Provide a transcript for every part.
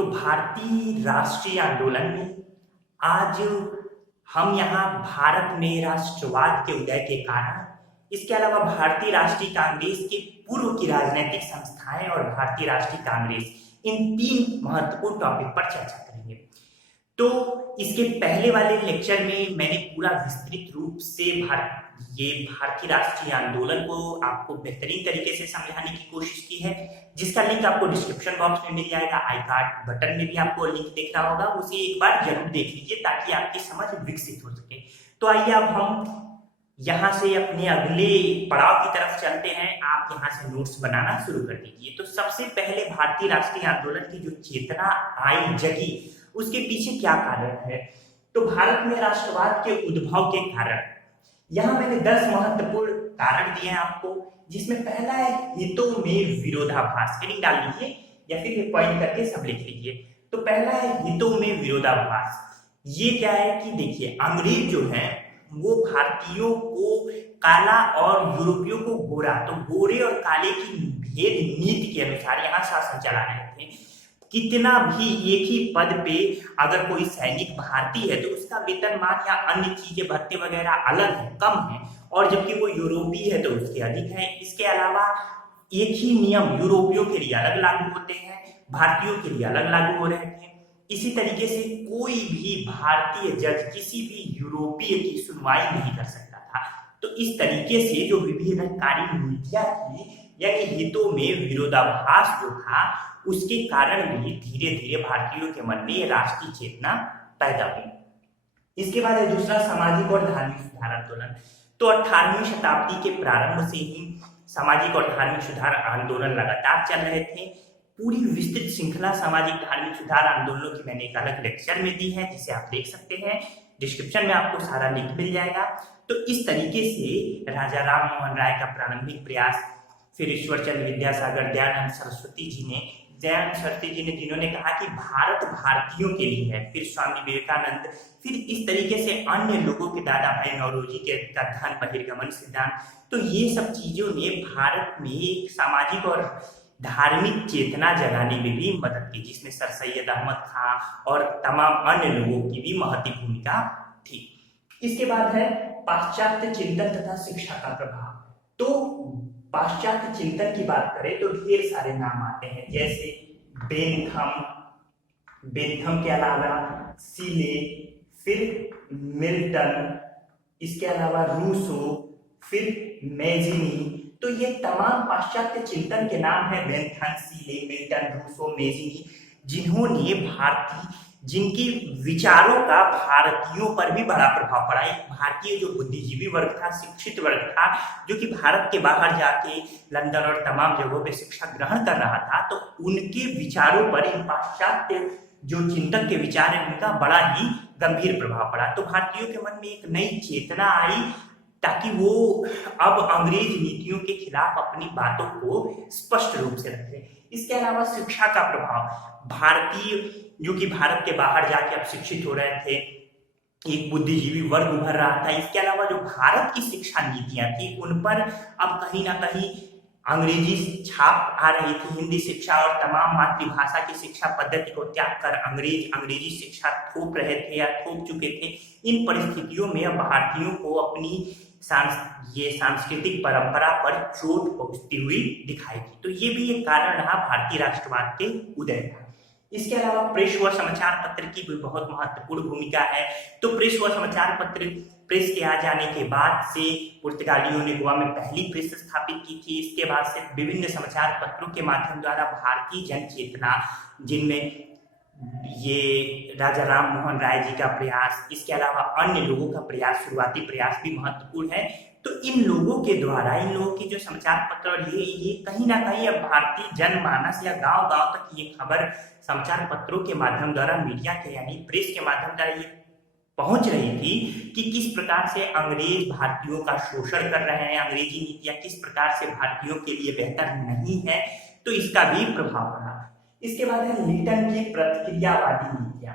तो भारतीय राष्ट्रीय आंदोलन में आज हम यहाँ भारत में राष्ट्रवाद के उदय के कारण, इसके अलावा भारतीय राष्ट्रीय कांग्रेस के पूर्व की राजनीतिक संस्थाएं और भारतीय राष्ट्रीय कांग्रेस, इन तीन महत्वपूर्ण टॉपिक पर चर्चा करेंगे। तो इसके पहले वाले लेक्चर में मैंने पूरा विस्तृत रूप से भारतीय राष्ट्रीय आंदोलन को आपको बेहतरीन तरीके से समझाने की कोशिश की है, जिसका लिंक आपको डिस्क्रिप्शन बॉक्स में मिल जाएगा। आई कार्ड बटन में भी आपको लिंक दिख रहा होगा, उसे एक बार जरूर देख लीजिए ताकि आपकी समझ विकसित हो सके। तो आइए अब हम यहाँ से अपने अगले पड़ाव की तरफ चलते हैं। आप यहाँ से नोट्स बनाना शुरू कर दीजिए। तो सबसे पहले भारतीय राष्ट्रीय आंदोलन की जो चेतना आई जगी, उसके पीछे क्या कारण है? तो भारत में राष्ट्रवाद के उद्भव के कारण यहाँ मैंने 10 महत्वपूर्ण कारण दिए हैं आपको, जिसमें पहला है हितों में विरोधाभास। हेडिंग डाल लीजिए या फिर ये पॉइंट करके सब लिख लीजिए। तो पहला है हितों में विरोधाभास। ये क्या है कि देखिए, अंग्रेज जो है वो भारतीयों को काला और यूरोपियों को गोरा, तो गोरे और काले की भेद नीति के अनुसार यहाँ शासन चला रहे थे। कितना भी एक ही पद पे अगर कोई सैनिक भारतीय है तो उसका वेतनमान या अन्य चीजें भत्ते वगैरह अलग है, कम है, और जबकि वो यूरोपीय है तो उसके अधिक है। इसके अलावा एक ही नियम यूरोपियों के लिए अलग लागू होते हैं, भारतीयों के लिए अलग लागू हो रहे थे। इसी तरीके से कोई भी भारतीय जज किसी भी यूरोपीय की सुनवाई नहीं कर सकता था। तो इस तरीके से जो विभेदकारी नीतियां थी, यानी हितों में विरोधाभास जो था, उसके कारण भी धीरे धीरे भारतीयों के मन में ये राष्ट्रीय चेतना पैदा हुई। इसके बाद है दूसरा, सामाजिक और धार्मिक सुधार आंदोलन। तो 18वीं शताब्दी के प्रारंभ से ही सामाजिक और धार्मिक सुधार आंदोलन लगातार चल रहे थे। पूरी विस्तृत श्रृंखला सामाजिक धार्मिक सुधार आंदोलनों की मैंने एक अलग लेक्चर में दी है, जिसे आप देख सकते हैं। डिस्क्रिप्शन में आपको सारा लिंक मिल जाएगा। तो इस तरीके से राजा राम मोहन राय का प्रारंभिक प्रयास, फिर ईश्वरचंद्र विद्यासागर, दयानंद सरस्वती जी ने जिन्होंने कहा कि भारत भारतीयों के लिए है, फिर स्वामी विवेकानंद, फिर इस तरीके से अन्य लोगों के, दादा भाई नौरोजी के धन बहिर्गमन सिद्धांत। तो ये सब चीजों ने भारत में एक सामाजिक और धार्मिक चेतना जगाने में भी मदद की, जिसमें सर सैयद अहमद खां और तमाम अन्य लोगों की भी महती भूमिका थी। इसके बाद है पाश्चात्य चिंतन तथा शिक्षा का प्रभाव। तो पाश्चात्य चिंतन की बात करें तो ढेर सारे नाम आते हैं, जैसे बेंथम के अलावा सीले, फिर मिल्टन, इसके अलावा रूसो, फिर मेजिनी। तो ये तमाम पाश्चात्य चिंतन के नाम है, बेंथम, सीले, मिल्टन, रूसो, मेजिनी, जिनकी विचारों का भारतीयों पर भी बड़ा प्रभाव पड़ा। एक भारतीय जो बुद्धिजीवी वर्ग था, शिक्षित वर्ग था, जो कि भारत के बाहर जाके लंदन और तमाम जगहों पे शिक्षा ग्रहण कर रहा था, तो उनके विचारों पर इन पाश्चात्य जो चिंतक के विचार है उनका बड़ा ही गंभीर प्रभाव पड़ा। तो भारतीयों के मन में एक नई चेतना आई, ताकि वो अब अंग्रेज नीतियों के खिलाफ अपनी बातों को स्पष्ट रूप से रखें। इसके अलावा शिक्षा का प्रभाव, भारतीय जो कि भारत के बाहर जाके अब शिक्षित हो रहे थे, एक बुद्धिजीवी वर्ग उभर रहा था। इसके अलावा जो भारत की शिक्षा नीतियां थी, उन पर अब कहीं ना कहीं अंग्रेजी छाप आ रही थी। हिंदी शिक्षा और तमाम मातृभाषा की शिक्षा पद्धति को त्याग कर अंग्रेजी शिक्षा थोप रहे थे या थोप चुके थे। इन परिस्थितियों में अब भारतीयों को अपनी सांस्कृतिक परंपरा पर चोट पहुंचती हुई दिखाई दी। तो ये भी एक कारण रहा भारतीय राष्ट्रवाद के उदय का। इसके अलावा प्रेस व समाचार पत्र की भी बहुत महत्वपूर्ण भूमिका है। तो प्रेस व समाचार पत्र, प्रेस के आ जाने के बाद से पुर्तगालियों ने गोवा में पहली प्रेस स्थापित की थी। इसके बाद से विभिन्न समाचार पत्रों के माध्यम द्वारा भारतीय जन चेतना, जिनमें ये राजा राम मोहन राय जी का प्रयास, इसके अलावा अन्य लोगों का प्रयास, शुरुआती प्रयास भी महत्वपूर्ण है। तो इन लोगों के द्वारा, इन लोगों की जो समाचार पत्र और ये कहीं ना कहीं अब भारतीय जनमानस या गांव गांव तक ये खबर समाचार पत्रों के माध्यम द्वारा, मीडिया के यानी प्रेस के माध्यम द्वारा ये पहुंच रही थी कि किस प्रकार से अंग्रेज भारतीयों का शोषण कर रहे हैं, अंग्रेजी नीतियां किस प्रकार से भारतीयों के लिए बेहतर नहीं है। तो इसका भी प्रभाव पड़ा। इसके बाद है लिटन की प्रतिक्रियावादी नीतियां।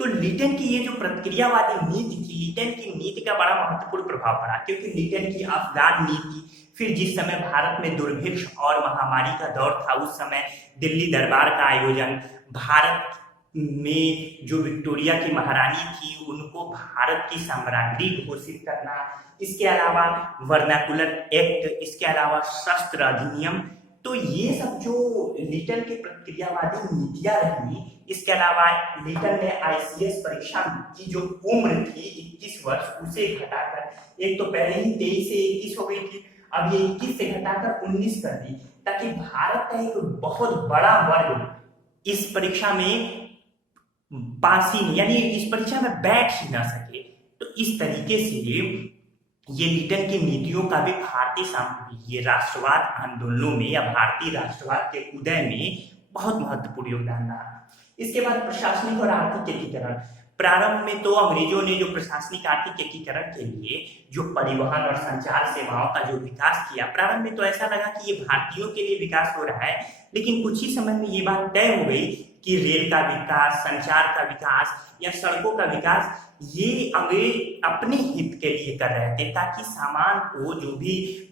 तो लिटन की ये जो प्रतिक्रियावादी नीति थी, लिटन की नीति का बड़ा महत्वपूर्ण प्रभाव पड़ा, क्योंकि लिटन की अफगान नीति, फिर जिस समय भारत में दुर्भिक्ष और महामारी का दौर था, उस समय दिल्ली दरबार का आयोजन, भारत में जो विक्टोरिया की महारानी थी उनको भारत की साम्राज्ञी घोषित करना, इसके अलावा वर्नाकुलर एक्ट, इसके अलावा शस्त्र अधिनियम। तो ये सब जो लीटन के प्रक्रियावादी नीतियां रही, इसके अलावा लीटन ने आईसीएस परीक्षा की जो उम्र थी 21 वर्ष उसे घटाकर, एक तो पहले ही 23 से 21 हो गई थी, अब ये 21 से घटाकर 19 कर दी, ताकि भारत का एक बहुत बड़ा वर्ग इस परीक्षा में पास ही यानी इस परीक्षा में बैठ ही ना सके। तो इस तरीके से ये लीटन की नीतियों का भी ये राष्ट्रवाद आंदोलनों में या भारतीय राष्ट्रवाद के उदय में बहुत महत्वपूर्ण योगदान रहा। इसके बाद प्रशासनिक और आर्थिक एकीकरण। प्रारंभ में तो अंग्रेजों ने जो प्रशासनिक आर्थिक एकीकरण के लिए जो परिवहन और संचार सेवाओं का जो विकास किया, प्रारंभ में तो ऐसा लगा कि ये भारतीयों के लिए विकास हो रहा है, लेकिन कुछ ही समय में ये बात तय हो गई कि रेल का विकास, संचार का विकास या सड़कों का विकास ये अंग्रेज अपने हित के लिए कर रहे थे, ताकि सामान को, जो भी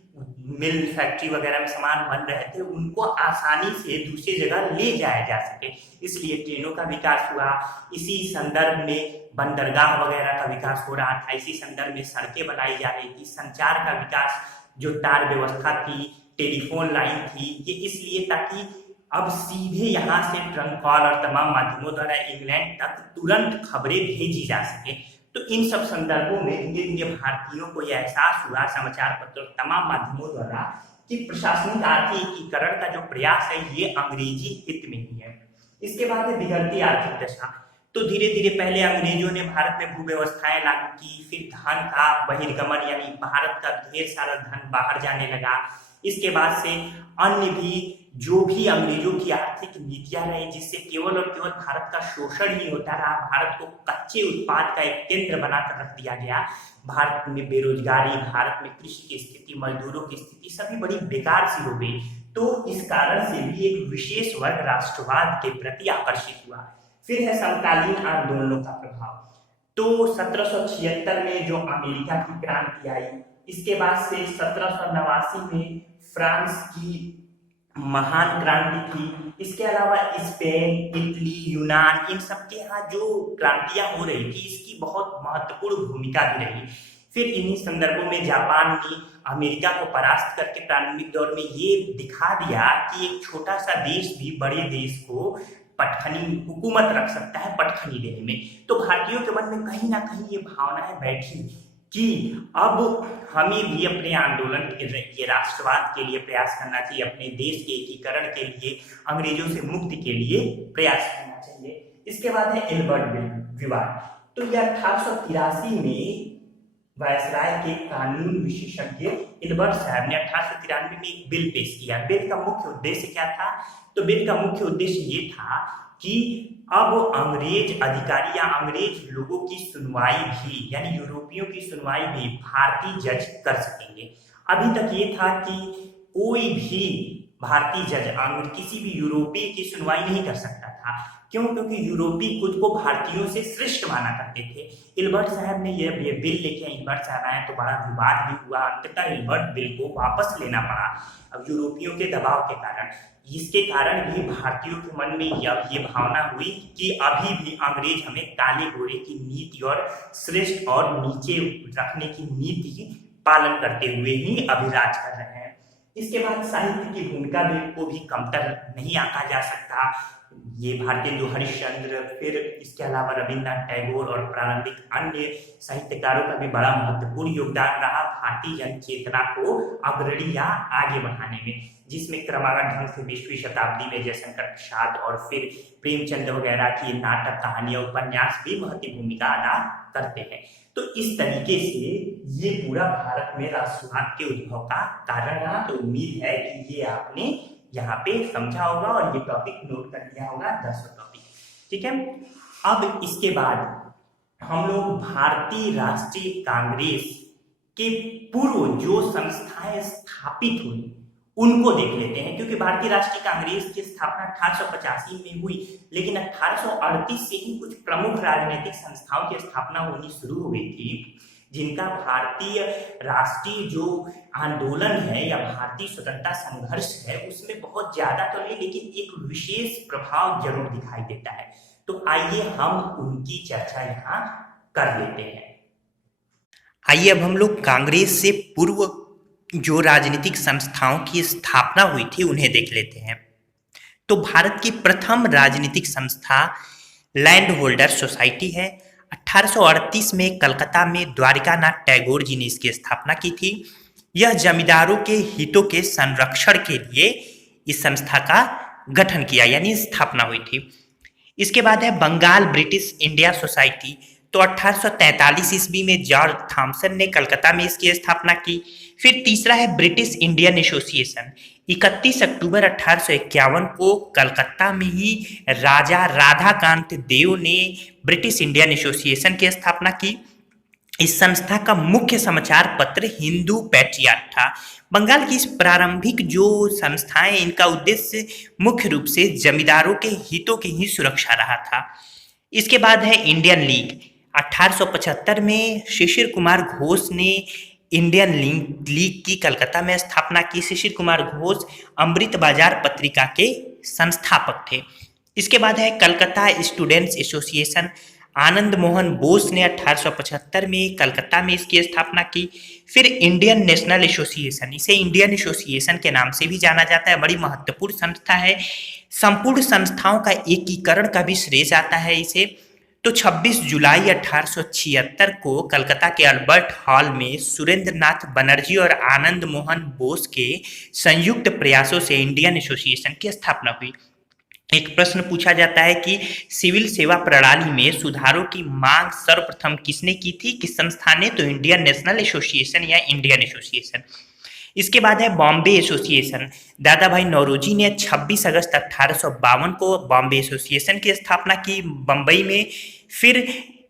मिल फैक्ट्री वगैरह में सामान बन रहे थे, उनको आसानी से दूसरी जगह ले जाया जा सके। इसलिए ट्रेनों का विकास हुआ। इसी संदर्भ में बंदरगाह वगैरह का विकास हो रहा था। इसी संदर्भ में सड़कें बनाई जा रही थी। संचार का विकास, जो तार व्यवस्था थी, टेलीफोन लाइन थी, ये इसलिए ताकि अब सीधे यहाँ से ट्रंक कॉल और तमाम माध्यमों द्वारा इंग्लैंड तक तुरंत खबरें भेजी जा सके। तो इन सब संदर्भों में धीरे धीरे भारतीयों को यह एहसास हुआ, समाचार पत्र और तमाम माध्यमों द्वारा, कि प्रशासनिक आर्थिक एकीकरण का जो प्रयास है ये अंग्रेजी हित में ही है। इसके बाद है बिगड़ती आर्थिक दशा। तो धीरे धीरे पहले अंग्रेजों ने भारत में भू व्यवस्थाएं लागू की, फिर धन का बहिर्गमन यानी भारत का ढेर सारा धन बाहर जाने लगा। इसके बाद से अन्य भी जो भी अंग्रेजों की आर्थिक नीतियां रही, जिससे केवल और केवल भारत का शोषण ही होता रहा, भारत को कच्चे उत्पाद का एक केंद्र बनाकर रख दिया गया। भारत में बेरोजगारी, भारत में कृषि की स्थिति, मजदूरों की स्थिति सभी बड़ी बेकार सी हो गई। तो इस कारण से भी एक विशेष वर्ग राष्ट्रवाद के प्रति आकर्षित हुआ। फिर है समकालीन आंदोलनों का प्रभाव। तो 1776 में जो अमेरिका की क्रांति आई, इसके बाद से 1789 में फ्रांस की महान क्रांति थी। इसके अलावा स्पेन, इटली, यूनान, इन सब के यहाँ जो क्रांतियां हो रही थी, इसकी बहुत महत्वपूर्ण भूमिका भी रही। फिर इन्हीं संदर्भों में जापान ने अमेरिका को परास्त करके प्रारंभिक दौर में ये दिखा दिया कि एक छोटा सा देश भी बड़े देश को पटखनी हुकूमत रख सकता है, पटखनी देने में। तो भारतीयों के मन में कहीं ना कहीं ये भावनाएं बैठी कि अब हमें भी अपने आंदोलन के राष्ट्रवाद के लिए प्रयास करना चाहिए, अपने देश के एकीकरण के लिए, अंग्रेजों से मुक्ति के लिए प्रयास करना चाहिए। इसके बाद है एल्बर्ट बिल विवाद। तो यह 1883 में वायसराय के कानून विशेषज्ञ एल्बर्ट साहब ने 1893 में एक बिल पेश किया। बिल का मुख्य उद्देश्य क्या था? तो बिल का मुख्य उद्देश्य ये था कि अब अंग्रेज अधिकारी या अंग्रेज लोगों की सुनवाई भी, यानी यूरोपियों की सुनवाई भी भारतीय जज कर सकेंगे। अभी तक ये था कि कोई भी भारतीय जज किसी भी यूरोपीय की सुनवाई नहीं कर सकता था। क्यों? क्योंकि यूरोपीय खुद को भारतीयों से श्रेष्ठ माना करते थे। इल्बर्ट साहब ने ये बिल लेके इल्बर्ट साहब आए तो बड़ा विवाद भी हुआ। अंततः इल्बर्ट बिल को वापस लेना पड़ा, अब यूरोपियों के दबाव के कारण। इसके कारण भी भारतीयों के मन में ये भावना हुई कि अभी भी अंग्रेज हमें काले गोरे की नीति और श्रेष्ठ और नीचे रखने की नीति पालन करते हुए ही अभिराज कर रहे हैं। इसके बाद साहित्य की भूमिका को भी कमतर नहीं आंका जा सकता। ये भारतीय जो हरिश्चंद्र, फिर इसके अलावा रविन्द्रनाथ टैगोर और प्रारंभिक अन्य साहित्यकारों का भी बड़ा महत्वपूर्ण योगदान रहा भारतीय जन चेतना को अग्रणी या आगे बढ़ाने में, जिसमें क्रमागत ढंग से 20वीं शताब्दी में जयशंकर प्रसाद और फिर प्रेमचंद वगैरह की नाटक, कहानियां, उपन्यास भी महत्वपूर्ण भूमिका अदा करते हैं। तो इस तरीके से ये पूरा भारत में राष्ट्रवाद के उद्भव का कारण रहा। तो उम्मीद है कि ये आपने यहाँ पे समझा होगा और ये टॉपिक नोट कर लिया होगा, 10वां टॉपिक। ठीक है, अब इसके बाद हम लोग भारतीय राष्ट्रीय कांग्रेस के पूर्व जो संस्थाएं स्थापित हुई उनको देख लेते हैं, क्योंकि भारतीय राष्ट्रीय कांग्रेस की स्थापना 1885 में हुई, लेकिन 1838 से ही कुछ प्रमुख राजनीतिक संस्थाओं की स्थापना होनी शुरू हो गई थी। जिनका भारतीय राष्ट्रीय जो आंदोलन है या भारतीय स्वतंत्रता संघर्ष है उसमें बहुत ज्यादा तो नहीं लेकिन एक विशेष प्रभाव जरूर दिखाई देता है। तो आइए हम उनकी चर्चा यहाँ कर लेते हैं। आइए अब हम लोग कांग्रेस से पूर्व जो राजनीतिक संस्थाओं की स्थापना हुई थी उन्हें देख लेते हैं। तो भारत की प्रथम राजनीतिक संस्था लैंड होल्डर सोसाइटी है। 1838 में कलकत्ता में द्वारिकानाथ टैगोर जी ने इसकी स्थापना की थी। यह जमींदारों के हितों के संरक्षण के लिए इस संस्था का गठन किया यानी स्थापना हुई थी। इसके बाद है बंगाल ब्रिटिश इंडिया सोसाइटी। तो 1843 ईस्वी में जॉर्ज थॉमसन ने कलकत्ता में इसकी स्थापना की। फिर तीसरा है ब्रिटिश इंडियन एसोसिएशन। 31 अक्टूबर 1851 को कलकत्ता में ही राजा राधाकांत देव ने ब्रिटिश इंडियन एसोसिएशन की स्थापना की। इस संस्था का मुख्य समाचार पत्र हिंदू पैट्रियट था। बंगाल की इस प्रारंभिक जो संस्थाएं इनका उद्देश्य मुख्य रूप से जमींदारों के हितों की ही सुरक्षा रहा था। इसके बाद है इंडियन लीग। 1875 में शिशिर कुमार घोष ने इंडियन लीग की कलकत्ता में स्थापना की। शिशिर कुमार घोष अमृत बाजार पत्रिका के संस्थापक थे। इसके बाद है कलकत्ता स्टूडेंट्स एसोसिएशन। आनंद मोहन बोस ने 1875 में कलकत्ता में इसकी स्थापना की। फिर इंडियन नेशनल एसोसिएशन, इसे इंडियन एसोसिएशन के नाम से भी जाना जाता है, बड़ी महत्वपूर्ण संस्था है। संपूर्ण संस्थाओं का एकीकरण का भी श्रेय जाता है इसे। तो 26 जुलाई 1876 को कलकत्ता के अल्बर्ट हॉल में सुरेंद्र नाथ बनर्जी और आनंद मोहन बोस के संयुक्त प्रयासों से इंडियन एसोसिएशन की स्थापना हुई। एक प्रश्न पूछा जाता है कि सिविल सेवा प्रणाली में सुधारों की मांग सर्वप्रथम किसने की थी, किस संस्था ने? तो इंडियन नेशनल एसोसिएशन या इंडियन एसोसिएशन। इसके बाद है बॉम्बे एसोसिएशन। दादा भाई नौरोजी ने 26 अगस्त 1852 को बॉम्बे एसोसिएशन की स्थापना की बम्बई में। फिर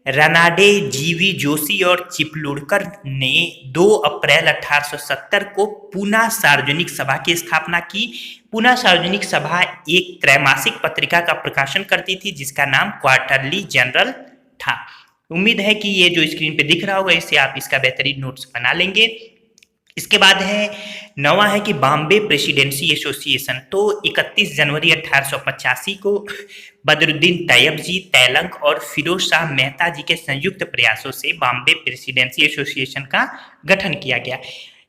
रनाडे, जीवी जोशी और चिपलूणकर ने 2 अप्रैल 1870 को पूना सार्वजनिक सभा की स्थापना की। पूना सार्वजनिक सभा एक त्रैमासिक पत्रिका का प्रकाशन करती थी जिसका नाम क्वार्टरली जनरल था। उम्मीद है कि ये जो स्क्रीन पे दिख रहा होगा इससे आप इसका बेहतरीन नोट्स बना लेंगे। इसके बाद है नवा है कि बॉम्बे प्रेसिडेंसी एसोसिएशन। तो 31 जनवरी 1885 को बदरुद्दीन तैयब जी, तैलंग और फिरोज शाह मेहता जी के संयुक्त प्रयासों से बॉम्बे प्रेसिडेंसी एसोसिएशन का गठन किया गया।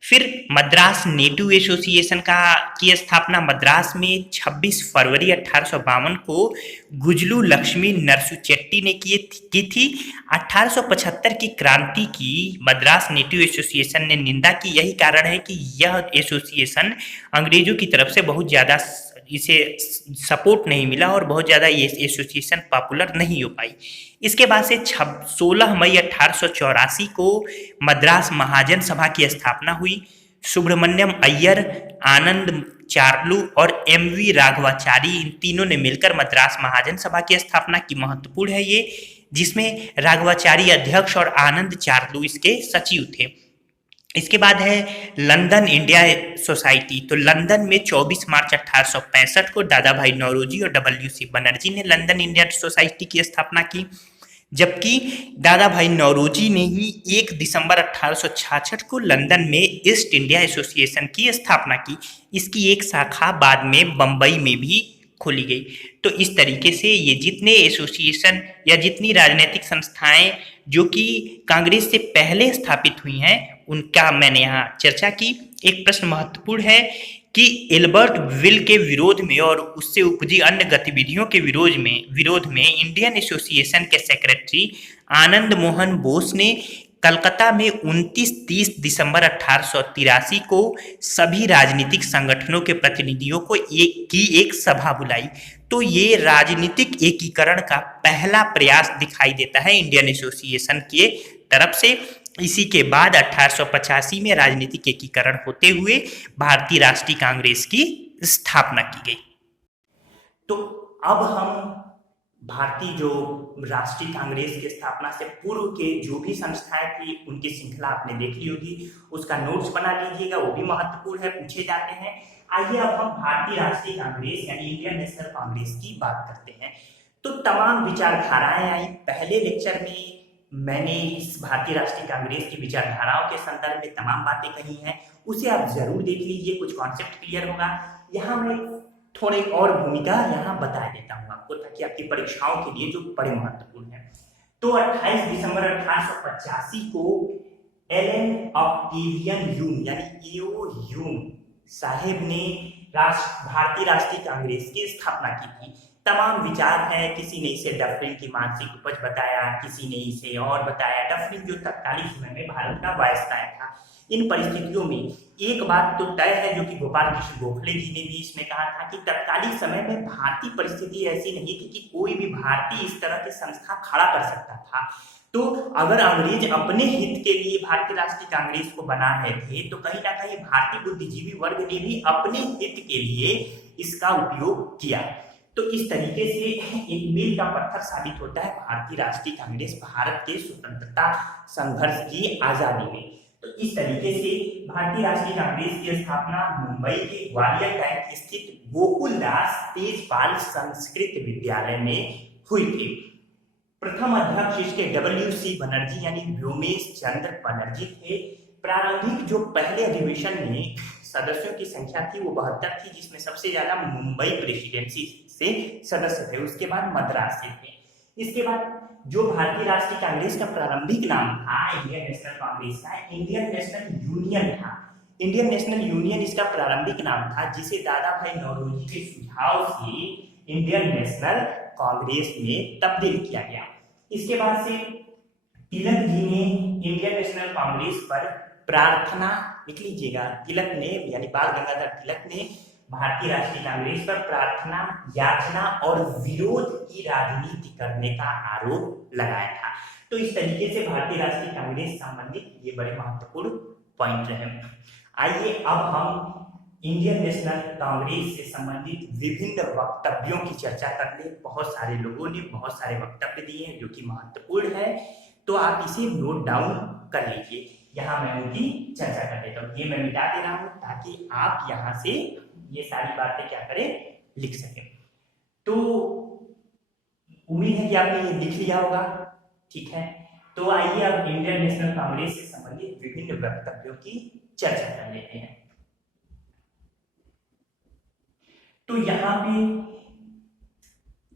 फिर मद्रास नेटिव एसोसिएशन की स्थापना मद्रास में 26 फरवरी 1852 को गुजलू लक्ष्मी नरसुचेट्टी ने की थी। 1875 की क्रांति की मद्रास नेटिव एसोसिएशन ने निंदा की। यही कारण है कि यह एसोसिएशन अंग्रेजों की तरफ से बहुत ज़्यादा इसे सपोर्ट नहीं मिला और बहुत ज़्यादा ये एसोसिएशन पॉपुलर नहीं हो पाई। इसके बाद से 16 मई 1884 को मद्रास महाजन सभा की स्थापना हुई। सुब्रमण्यम अय्यर, आनंद चार्लू और एमवी राघवाचारी इन तीनों ने मिलकर मद्रास महाजन सभा की स्थापना की। महत्वपूर्ण है ये, जिसमें राघवाचारी अध्यक्ष और आनंद चार्लू इसके सचिव थे। इसके बाद है लंदन इंडिया सोसाइटी। तो लंदन में 24 मार्च 1865 को दादा भाई नौरोजी और WC बनर्जी ने लंदन इंडिया सोसाइटी की स्थापना की, जबकि दादा भाई नौरोजी ने ही 1 दिसंबर 1866 को लंदन में ईस्ट इंडिया एसोसिएशन की स्थापना की। इसकी एक शाखा बाद में बम्बई में भी खोली गई। तो इस तरीके से ये जितने एसोसिएशन या जितनी राजनीतिक संस्थाएं जो कि कांग्रेस से पहले स्थापित हुई हैं उनका मैंने यहाँ चर्चा की। एक प्रश्न महत्वपूर्ण है कि एल्बर्ट विल के विरोध में और उससे उपजी अन्य गतिविधियों के विरोध में इंडियन एसोसिएशन के सेक्रेटरी आनंद मोहन बोस ने कलकत्ता में 29-30 दिसंबर 1883 को सभी राजनीतिक संगठनों के प्रतिनिधियों को एक सभा बुलाई। तो ये राजनीतिक एकीकरण का पहला प्रयास दिखाई देता है इंडियन एसोसिएशन के तरफ से। इसी के बाद 1885 में राजनीतिक एकीकरण होते हुए भारतीय राष्ट्रीय कांग्रेस की स्थापना की गई। तो अब हम भारतीय जो राष्ट्रीय कांग्रेस की स्थापना से पूर्व के जो भी संस्थाएं थी उनकी श्रृंखला आपने देख ली होगी, उसका नोट्स बना लीजिएगा, वो भी महत्वपूर्ण है, पूछे जाते हैं। आइए अब हम भारतीय राष्ट्रीय कांग्रेस यानी इंडियन नेशनल कांग्रेस की बात करते हैं। तो तमाम विचारधाराएं आई। पहले लेक्चर में मैंने इस भारतीय राष्ट्रीय कांग्रेस की विचारधाराओं के संदर्भ में तमाम बातें कही हैं, उसे आप जरूर देख लीजिए, कुछ कॉन्सेप्ट क्लियर होगा। यहाँ मैं थोड़ी और भूमिका यहाँ बता देता हूँ आपको, ताकि आपकी परीक्षाओं के लिए जो बड़े महत्वपूर्ण है। तो 28 दिसंबर 1885 को एलन ऑक्टेवियन ह्यूम यानी ईओ ह्यूम साहेब ने भारतीय राष्ट्रीय कांग्रेस की स्थापना की थी। तमाम विचार हैं, किसी ने इसे डफरिन की मानसिक उपज बताया, किसी ने इसे और बताया। डफरिन जो तत्कालीन समय में भारत का वायसराय था। इन परिस्थितियों में एक बात तो तय है, जो कि गोपाल कृष्ण गोखले जी ने भी इसमें कहा था, कि तत्कालीन समय में भारतीय परिस्थिति ऐसी नहीं थी कि कोई भी भारतीय इस तरह की संस्था खड़ा कर सकता था। तो अगर अंग्रेज अपने हित के लिए भारतीय राष्ट्रीय कांग्रेस को बना रहे थे, तो कहीं ना कहीं भारतीय बुद्धिजीवी वर्ग ने भी अपने हित के लिए इसका उपयोग किया। तो इस तरीके से एक मील का पत्थर साबित होता है भारतीय राष्ट्रीय कांग्रेस भारत के स्वतंत्रता संघर्ष की आजादी में। तो इस तरीके से भारतीय राष्ट्रीय कांग्रेस की स्थापना मुंबई के ग्वालियर कैंट स्थित गोकुलदास तेजपाल संस्कृत विद्यालय में हुई थी। प्रथम अध्यक्ष इसके WC बनर्जी यानी व्योमेश चंद्र बनर्जी थे। प्रारंभिक जो पहले अधिवेशन में सदस्यों की संख्या थी वो 72 थी, जिसमें सबसे ज्यादा मुंबई प्रेसिडेंसी से सदस्य थे, उसके बाद मद्रास से थे। इसके बाद जो भारतीय राष्ट्रीय कांग्रेस का प्रारंभिक नाम था इंडियन नेशनल कांग्रेस का, इंडियन नेशनल यूनियन था। इंडियन नेशनल यूनियन इसका प्रारंभिक नाम था, जिसे दादा भाई नौरोजी के सुझाव से इंडियन नेशनल कांग्रेस में तब्दील किया गया। इसके बाद से तिलक जी ने इंडियन नेशनल कांग्रेस पर प्रार्थना, लिख लीजिएगा, तिलक ने यानी बाल गंगाधर तिलक ने भारतीय राष्ट्रीय कांग्रेस पर प्रार्थना, याचना और विरोध की राजनीति करने का आरोप लगाया था। तो इस तरीके से भारतीय राष्ट्रीय कांग्रेस संबंधित ये बड़े महत्वपूर्ण पॉइंट रहे। आइए अब हम इंडियन नेशनल कांग्रेस से संबंधित विभिन्न वक्तव्यों की चर्चा कर ले। बहुत सारे लोगों ने बहुत सारे वक्तव्य दिए हैं जो कि महत्वपूर्ण है, तो आप इसे नोट डाउन कर लीजिए। यहाँ मैं उनकी चर्चा कर देता हूँ, ये मैं मिटा दे रहा हूँ ताकि आप यहाँ से ये सारी बातें क्या करें, लिख सकें। तो उम्मीद है कि आपने ये लिख लिया होगा, ठीक है। तो आइए अब इंडियन नेशनल कांग्रेस से संबंधित विभिन्न वक्तव्यों की चर्चा कर लेते हैं। तो यहाँ पे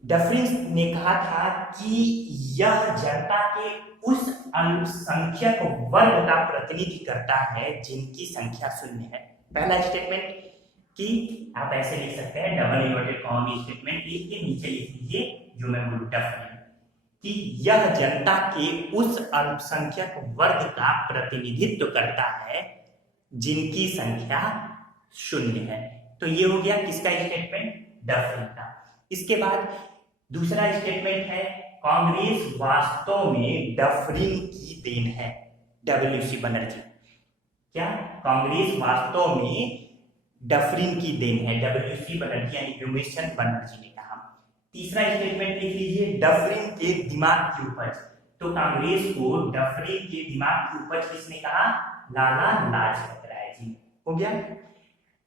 डफरिन ने कहा था कि यह जनता के उस अल्पसंख्यक वर्ग का प्रतिनिधि करता है जिनकी संख्या शून्य है। पहला स्टेटमेंट कि आप ऐसे लिख सकते हैं, डबल इन्वर्टेड कॉमा में स्टेटमेंट लिख के नीचे लिख लीजिए जो मैं बोलूं डफरिन, कि यह जनता के उस अल्पसंख्यक वर्ग का प्रतिनिधित्व करता है जिनकी संख्या शून्य है। तो ये हो गया किसका स्टेटमेंट, डफरिन का। इसके बाद दूसरा स्टेटमेंट है, कांग्रेस वास्तव में डफरिन की देन है, WC बनर्जी। क्या कांग्रेस वास्तव में डफरिन की देन है, WC बनर्जी यानी व्योमेश चंद्र बनर्जी ने कहा। तीसरा स्टेटमेंट लिख लीजिए, डफरिन के दिमाग की उपज। तो कांग्रेस को डफरिन के दिमाग की उपज किसने कहा, लाला लाजपत राय जी। हो गया।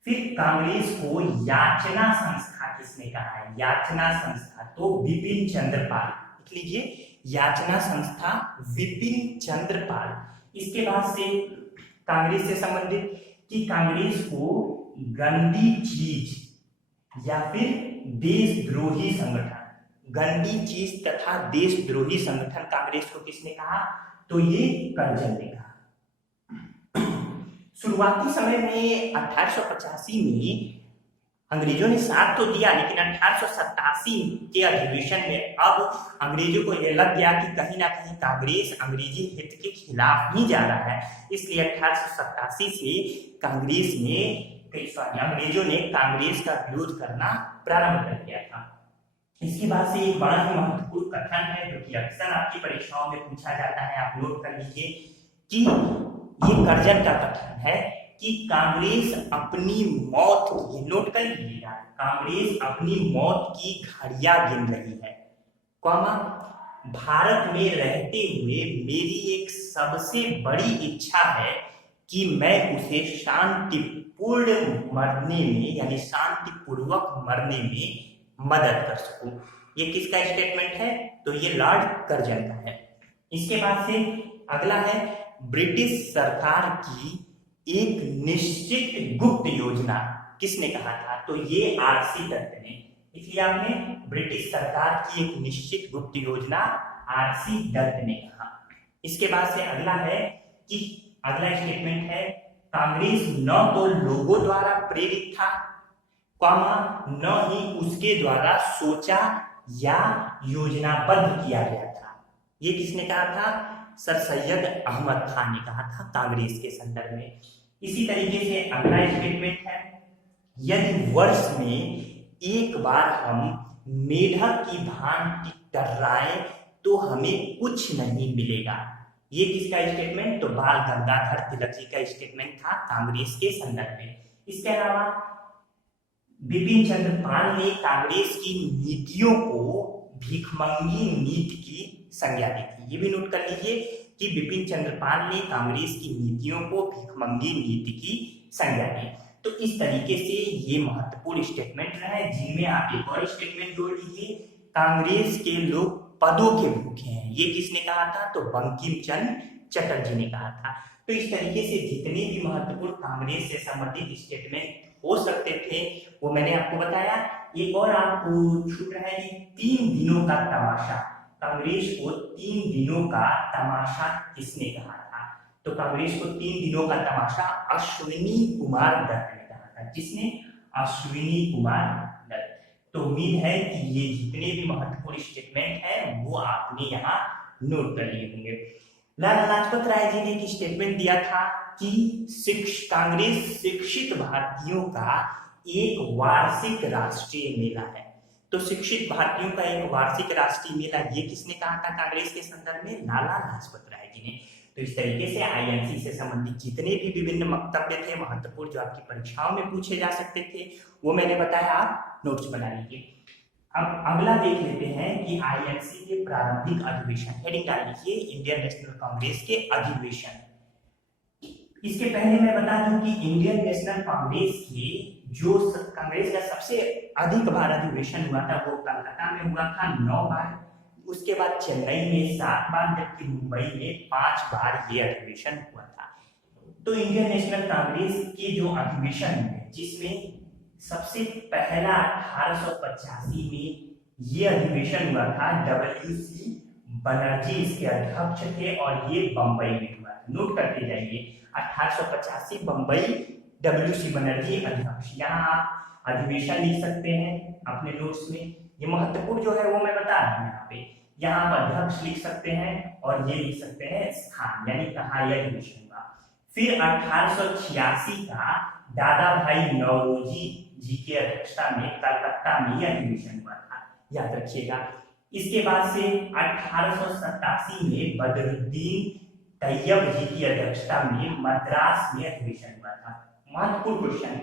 फिर कांग्रेस को याचना संस्था किसने कहा है, याचना संस्था, तो विपिन चंद्र पाल। लिख लीजिए, याचना संस्था विपिन चंद्र पाल। इसके बाद से कांग्रेस से संबंधित कि कांग्रेस को गंदी चीज या फिर देशद्रोही संगठन, गंदी चीज तथा देशद्रोही संगठन कांग्रेस को किसने कहा, तो ये करजन ने कहा। शुरुआती समय में 1885 में अंग्रेजों ने साथ तो दिया, लेकिन 1887 के अधिवेशन में अब अंग्रेजों को यह लग गया कि कहीं ना कहीं कांग्रेस अंग्रेजी हित के खिलाफ ही जा रहा है। इसलिए 1887 से कांग्रेस ने अंग्रेजों ने कांग्रेस का विरोध करना प्रारंभ कर दिया था। इसके बाद से एक बड़ा ही महत्वपूर्ण कथन है जो कि अक्सर आपकी परीक्षाओं में पूछा जाता है, आप नोट कर लीजिए कि ये करजन का कथन है कि कांग्रेस अपनी मौत की, नोट कर लीजिएगा, कांग्रेस अपनी मौत की घड़ियां गिन रही है, कौमा भारत में रहते हुए मेरी एक सबसे बड़ी इच्छा है कि मैं उसे शांतिपूर्ण मरने में यानी शांतिपूर्वक मरने में मदद कर सकूं। ये किसका स्टेटमेंट है, तो ये लॉर्ड कर्जन का है। इसके बाद से अगला है ब्रिटिश सरकार की एक निश्चित गुप्त योजना, किसने कहा था? तो ये आरसी दत्त ने। इसलिए आपने ब्रिटिश सरकार की एक निश्चित गुप्त योजना आरसी दत्त ने कहा। इसके बाद से अगला है कि अगला स्टेटमेंट है कांग्रेस न तो लोगों द्वारा प्रेरित था, न ही उसके द्वारा सोचा या योजनाबद्ध किया गया था। ये किसने कहा था? सर सैयद अहमद खान ने कहा था कांग्रेस के संदर्भ में। इसी तरीके से अगला स्टेटमेंट है यदि वर्ष में एक बार हम मेढक की भांति टर्राएं तो हमें कुछ नहीं मिलेगा। ये किसका स्टेटमेंट? तो बाल गंगाधर तिलक जी का स्टेटमेंट था कांग्रेस के संदर्भ में। इसके अलावा बिपिन चंद्र पाल ने कांग्रेस की नीतियों को भिखमंगी नीति की संज्ञा दी थी। ये भी नोट कर लीजिए कि बिपिन चंद्र पाल ने कांग्रेस की नीतियों को भिखमंगी नीति की संज्ञा दी। तो इस तरीके से ये महत्वपूर्ण स्टेटमेंट रहे, जिनमें आप एक और स्टेटमेंट जोड़ लीजिए, कांग्रेस के लोग पदों के भूखे हैं। ये किसने कहा था? तो बंकिम चंद्र चटर्जी ने कहा था। तो इस तरीके से जितने भी महत्वपूर्ण कांग्रेस से संबंधित स्टेटमेंट हो सकते थे वो मैंने आपको बताया। एक और आपको छूट रहा है कि 3 दिनों का तमाशा, कांग्रेस को 3 दिनों का तमाशा किसने कहा था? तो कांग्रेस को 3 दिनों का तमाशा अश्विनी कुमार दत्त ने कहा था। जिसने? अश्विनी कुमार दत्त। तो उम्मीद है कि ये जितने भी महत्वपूर्ण स्टेटमेंट है वो आपने यहाँ नोट कर लिए होंगे। लाला लाजपत राय जी ने एक स्टेटमेंट दिया था कि कांग्रेस शिक्षित भारतीयों का एक वार्षिक राष्ट्रीय मेला है। तो शिक्षित भारतीयों का एक वार्षिक राष्ट्रीय मेला, ये किसने कहा था कांग्रेस के संदर्भ में? लाला लाजपत राय जी ने। तो इस तरीके से आईएनसी से संबंधित जितने भी विभिन्न वक्तव्य थे महत्वपूर्ण जो आपकी परीक्षाओं में पूछे जा सकते थे वो मैंने बताया, आप नोट्स बना लीजिए। अब अगला देख लेते हैं कि आईएनसी के प्रारंभिक अधिवेशन, हेडिंग डाल लीजिए इंडियन नेशनल कांग्रेस के अधिवेशन। इसके पहले मैं बता दूं कि इंडियन नेशनल कांग्रेस के जो कांग्रेस का सबसे अधिक बार अधिवेशन हुआ था वो कलकत्ता में हुआ था 9 बार, उसके बाद चेन्नई में 7 बार, जबकि मुंबई में 5 बार ये अधिवेशन हुआ था। तो इंडियन नेशनल कांग्रेस के जो अधिवेशन है जिसमें सबसे पहला 1885 में ये अधिवेशन हुआ था, WC बनर्जी इसके अध्यक्ष थे और ये बंबई में हुआ। नोट करते जाइए 1885 बंबई, WC बनर्जी अध्यक्ष। यहाँ आप अधिवेशन लिख सकते हैं अपने नोट्स में, ये महत्वपूर्ण जो है वो मैं बता रहा हूँ यहाँ पे। यहाँ आप अध्यक्ष लिख सकते हैं और ये लिख सकते हैं स्थान, यानी कहाँ यह अधिवेशन हुआ। फिर 1886 का दादा भाई नौरोजी जी के अध्यक्षता में कलकत्ता में यह अधिवेशन हुआ था, याद रखिएगा। इसके बाद से 1887 में बदरुद्दीन तैयब जी की अध्यक्षता में मद्रास में अधिवेशन हुआ था। महत्वपूर्ण क्वेश्चन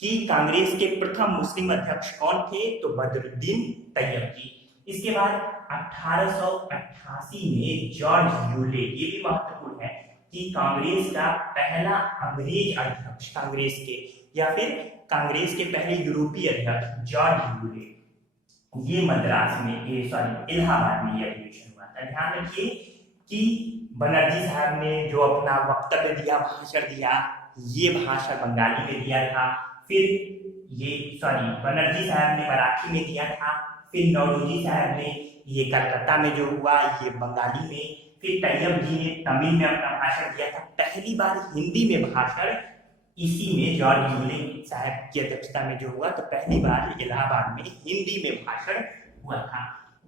कि कांग्रेस के प्रथम मुस्लिम अध्यक्ष कौन थे? तो बदरुद्दीन तैयब जी। इसके बाद 1888 में जॉर्ज यूले, ये भी महत्वपूर्ण है कि कांग्रेस का पहला अंग्रेज अध्यक्ष कांग्रेस के, या फिर कांग्रेस के पहले यूरोपीय अध्यक्ष जॉर्ज यूले, ये मद्रास में इलाहाबाद में ये अधिवेशन हुआ था। ध्यान रखिए कि बनर्जी साहब ने जो अपना वक्तव्य दिया, भाषण दिया, ये भाषण बंगाली में दिया था। फिर बनर्जी साहब ने मराठी में दिया था। फिर नौरोजी साहब ने ये कलकत्ता में जो हुआ ये बंगाली में। फिर तैयब जी ने तमिल में अपना भाषण दिया था। पहली बार हिंदी में भाषण इसी में जॉर्ज यूले साहब की अध्यक्षता में जो हुआ, तो पहली बार इलाहाबाद में हिंदी में भाषण हुआ था।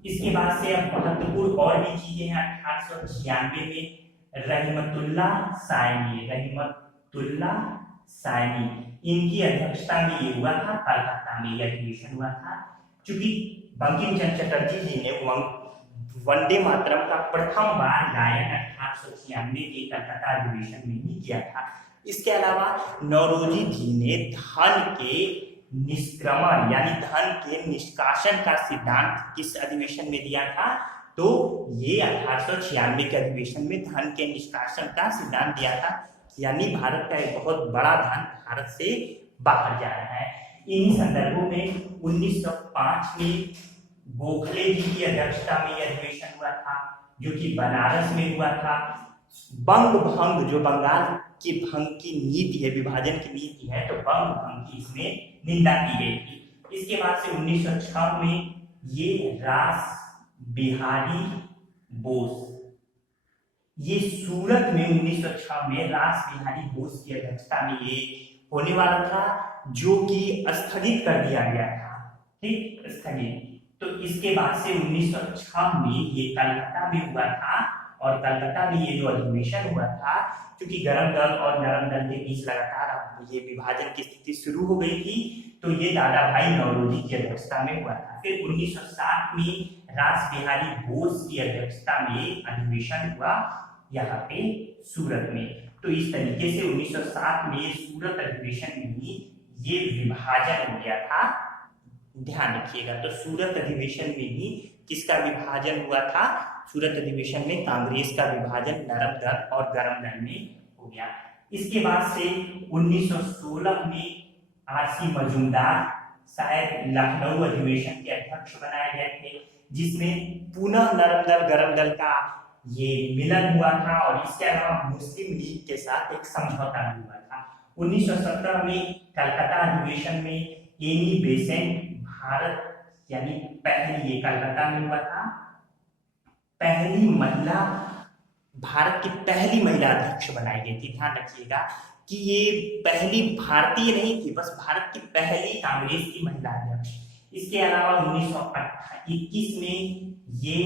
इसके बाद से अब महत्वपूर्ण और भी चीजें हैं। 1896 में रहमतुल्ला साइनी इनकी अध्यक्षता में ये हुआ था, कलकत्ता में यह अधिवेशन हुआ था। चूंकि बंकिम चंद्र चटर्जी जी ने वंदे मातरम का प्रथम बार गायन 1896 के कलकत्ता अधिवेशन में ही किया था। इसके अलावा नौरोजी जी ने धन के निष्क्रमण यानी धन के निष्कासन का सिद्धांत किस अधिवेशन में दिया था? तो ये 1896 के अधिवेशन में धन के निष्कासन का सिद्धांत दिया था, यानी भारत का एक बहुत बड़ा धन भारत से बाहर जा रहा है। इन्हीं संदर्भों में 1905 में गोखले जी की अध्यक्षता में यह अधिवेशन हुआ था। जो कि बनारस में हुआ था। बंग भंग, जो बंगाल की भंग की नीति है, विभाजन की नीति है, तो बंग भंग की इसमें निंदा की गई थी। इसके बाद से 1906 में ये रास बिहारी बोस, ये सूरत में 1906 में रास बिहारी बोस की अध्यक्षता में ये होने वाला था, जो कि स्थगित कर दिया गया था। ठीक, स्थगित। तो इसके बाद से 1906 में ये कलकत्ता में हुआ था, और कलकत्ता में ये जो अधिवेशन हुआ था, क्योंकि गरम दल और नरम दल के बीच लगातार ये विभाजन की स्थिति शुरू हो गई थी, तो ये दादा भाई नौरोजी की अध्यक्षता में हुआ था। फिर 1907 में रास बिहारी बोस की अध्यक्षता में अधिवेशन हुआ यहाँ पे सूरत में। तो इस तरीके से 1907 में सूरत अधिवेशन में ही ये विभाजन हो गया था। ध्यान रखिएगा, तो सूरत अधिवेशन में ही किसका विभाजन हुआ था? सूरत अधिवेशन में कांग्रेस का विभाजन नरम दल और गरम दल में हो गया। इसके बाद से 1916 में आरसी मजूमदार शायद लखनऊ अधिवेशन के अध्यक्ष बनाए गए थे, जिसमें पुनः नरम दल गरम दल का ये मिलन हुआ था, और इसके अलावा मुस्लिम लीग के साथ एक समझौता भी हुआ था। 1917 में कलकत्ता अधिवेशन में एनी बेसेंट भारत यानी पहली, ये कलकत्ता में हुआ था, पहली महिला, भारत की पहली महिला अध्यक्ष बनाई गई थी। ध्यान रखिएगा कि ये पहली भारतीय नहीं थी, बस भारत की पहली कांग्रेस की महिला अध्यक्ष। इसके अलावा 1921 में ये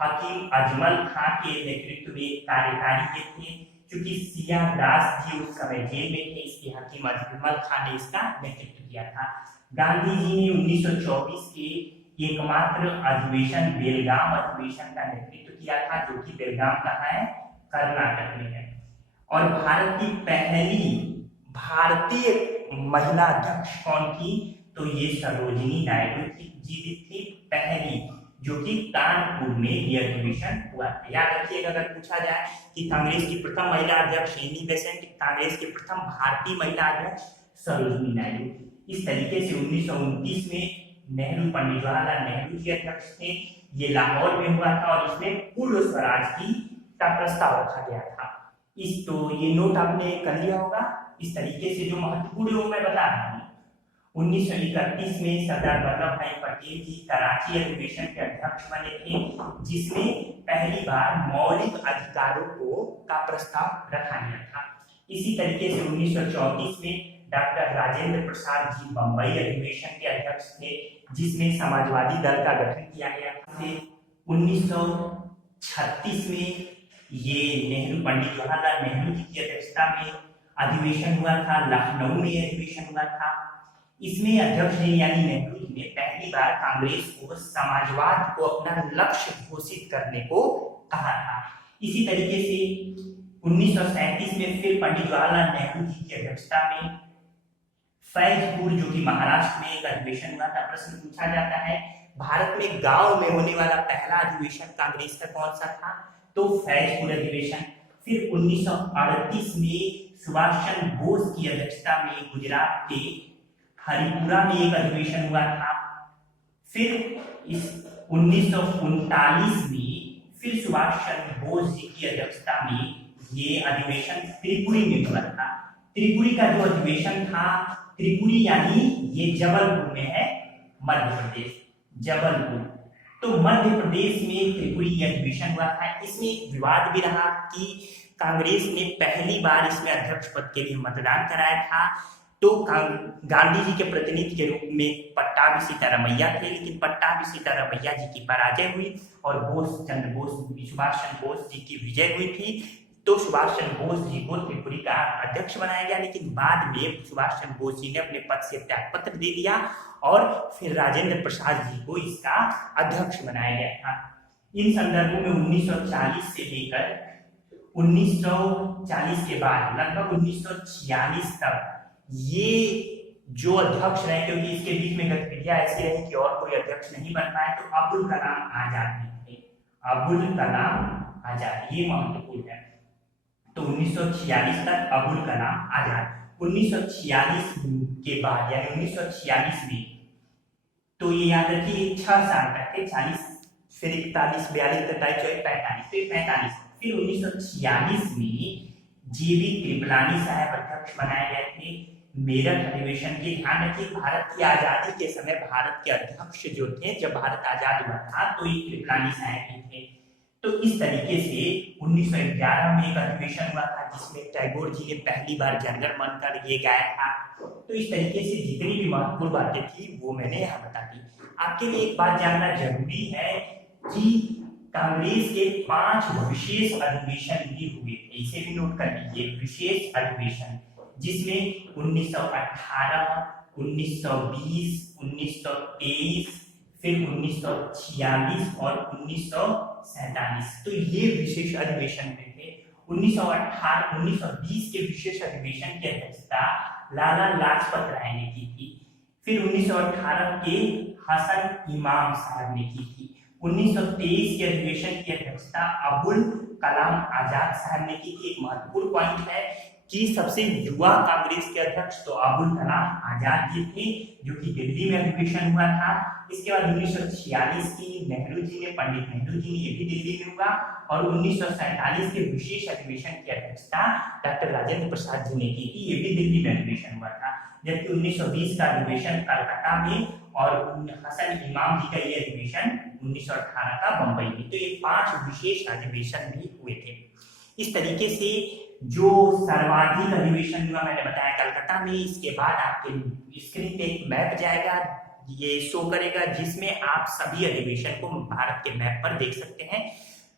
हकीम अजमल खां के नेतृत्व में कार्यकारी थे, क्योंकि सिया दास जी उस समय जेल में थे, इसलिए हकीम अजमल खां ने इसका नेतृत्व किया था। गांधी जी ने 1924 के एकमात्र अधिवेशन बेलगाम अधिवेशन का नेतृत्व किया था, जो कि बेलगाम कहाँ है? कर्नाटक में है। और भारत की पहली भारतीय महिला अध्यक्ष कौन थी? तो ये सरोजिनी नायडू जी थी, पहली, जो कि कानपुर में ये अधिवेशन हुआ था। याद रखिएगा, अगर पूछा जाए कि कांग्रेस की प्रथम महिला अध्यक्ष एनी बेसेंट, कांग्रेस की प्रथम भारतीय महिला अध्यक्ष सरोजिनी नायडू। इस तरीके से 1929 में नेहरू, पंडित जवाहरलाल नेहरू जी अध्यक्ष थे। ये लाहौर में हुआ था, और इसमें पूर्ण स्वराज का प्रस्ताव रखा गया था। तो ये नोट आपने कर लिया होगा। इस तरीके से जो महत्वपूर्ण है मैं बता रहा हूँ। 1931 में सरदार वल्लभ भाई पटेल जी कराची अधिवेशन के अध्यक्ष बने थे, जिसमें पहली बार मौलिक अधिकारों का प्रस्ताव रखा गया था। इसी तरीके से 1934 में डॉक्टर राजेंद्र प्रसाद जी बंबई अधिवेशन के अध्यक्ष थे, जिसमें समाजवादी दल का गठन किया गया था। 1936 में ये नेहरू, पंडित जवाहरलाल नेहरू जी की अध्यक्षता में अधिवेशन हुआ था, लखनऊ में अधिवेशन हुआ था। इसमें अध्यक्ष जी यानी नेहरू जी ने पहली बार कांग्रेस को समाजवाद को अपना लक्ष्य घोषित करने को कहा था। इसी तरीके से 1937 में फिर पंडित जवाहरलाल नेहरू जी की अध्यक्षता में फैजपुर, जो कि महाराष्ट्र में एक अधिवेशन हुआ था। प्रश्न पूछा जाता है, भारत में गांव में होने वाला पहला अधिवेशन कांग्रेस का कौन सा था? तो फैजपुर अधिवेशन। फिर 1938 में सुभाष चंद्र बोस की अध्यक्षता में गुजरात के हरिपुरा में एक अधिवेशन हुआ था। फिर इस 1939 में फिर सुभाष चंद्र बोस जी की अध्यक्षता में ये अधिवेशन त्रिपुरी में हुआ था। त्रिपुरी का जो अधिवेशन था, त्रिपुरी यानी ये जबलपुर में है, मध्य प्रदेश, जबलपुर। तो मध्य प्रदेश में त्रिपुरी अधिवेशन हुआ था। इसमें एक विवाद भी रहा कि कांग्रेस ने पहली बार इसमें अध्यक्ष पद के लिए मतदान कराया था, तो गांधी जी के प्रतिनिधि के रूप में पट्टाभी सीतारामैया थे, लेकिन पट्टाभी सीतारामैया जी की पराजय हुई और सुभाष चंद्र बोस जी की विजय हुई थी। तो सुभाष चंद्र बोस जी को त्रिपुरी का अध्यक्ष बनाया गया, लेकिन बाद में सुभाष चंद्र बोस जी ने अपने पद से त्यागपत्र दे दिया और फिर राजेंद्र प्रसाद जी को इसका अध्यक्ष बनाया गया था। इन संदर्भों में 1940 से लेकर 1940 के बाद लगभग 1946 तक ये जो अध्यक्ष रहे, क्योंकि इसके बीच में गतिविधियां ऐसी रही कि और कोई अध्यक्ष नहीं बन पाए, तो अबुल कलाम आजाद थे। अबुल कलाम आजाद, ये महत्वपूर्ण है। तो 1946 तक अबुल कलाम आजाद। 1946 के बाद यानी 1946 में, तो ये याद रखिए 6 साल तक थे, फिर 41, 42, 43, 44, 45, फिर 45, फिर 1946 में जीवी कृपलानी साहब अध्यक्ष बनाए गए थे मेरठ अधिवेशन के। ध्यान रखिए, भारत की आजादी के समय भारत के अध्यक्ष जो थे, जब भारत आजाद हुआ था तो ये कृपलानी साहब ही थे। तो इस तरीके से 1911 में एक अधिवेशन हुआ था जिसमें टैगोर जी ने पहली बार जनगण मन कर ये गाया था। तो इस तरीके से जितनी भी महत्वपूर्ण बातें थी वो मैंने यहाँ बता दी। आपके लिए एक बात जानना जरूरी है कि कांग्रेस के 5 विशेष अधिवेशन भी हुए थे, इसे भी नोट कर लीजिए, विशेष अधिवेशन, जिसमें 1918, 1920, 1923, फिर 1946 और 1947। तो ये विशेष अधिवेशन में थे। 1918, 1920 के विशेष अधिवेशन की अध्यक्षता लाला लाजपत राय ने की थी। फिर 1918 के हसन इमाम साहब ने की थी। 1923 के अधिवेशन की अध्यक्षता अबुल कलाम आजाद साहब ने की थी। एक महत्वपूर्ण पॉइंट है कि सबसे युवा कांग्रेस के अध्यक्ष तो अबुल कलाम आजाद जी थे, जो कि दिल्ली में अधिवेशन हुआ था। इसके बाद 1946 की नेहरू जी ने, पंडित नेहरू जी ने, ये भी दिल्ली में हुआ। और 1947 के विशेष अधिवेशन की अध्यक्षता डॉक्टर राजेंद्र प्रसाद जी ने की थी, ये भी दिल्ली में अधिवेशन हुआ था। जबकि 1920 का अधिवेशन कलकत्ता में और हसन इमाम जी का ये अधिवेशन 1918 का बंबई में। तो ये 5 विशेष अधिवेशन भी हुए थे। इस तरीके से जो सर्वाधिक अधिवेशन हुआ मैंने बताया कलकत्ता में। इसके बाद आपके स्क्रीन पे एक मैप जाएगा, ये शो करेगा, जिसमें आप सभी अधिवेशन को भारत के मैप पर देख सकते हैं।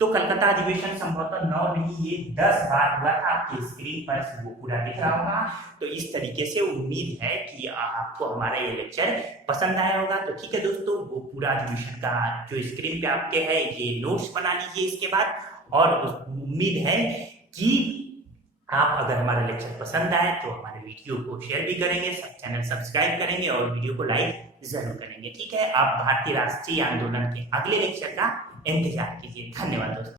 तो कलकत्ता अधिवेशन संभवतः 9 नहीं, ये 10 बार हुआ था। आपकी स्क्रीन पर वो पूरा दिख रहा होगा। तो इस तरीके से उम्मीद है कि आपको हमारा ये लेक्चर पसंद आया होगा। तो ठीक है दोस्तों, वो पूरा अधिवेशन का जो स्क्रीन पे आपके है ये नोट्स बना लीजिए इसके बाद। और उम्मीद है कि आप अगर हमारा लेक्चर पसंद आए तो हमारे वीडियो को शेयर भी करेंगे, सब चैनल सब्सक्राइब करेंगे और वीडियो को लाइक जरूर करेंगे। ठीक है, आप भारतीय राष्ट्रीय आंदोलन के अगले लेक्चर का इंतजार कीजिए। धन्यवाद दोस्तों।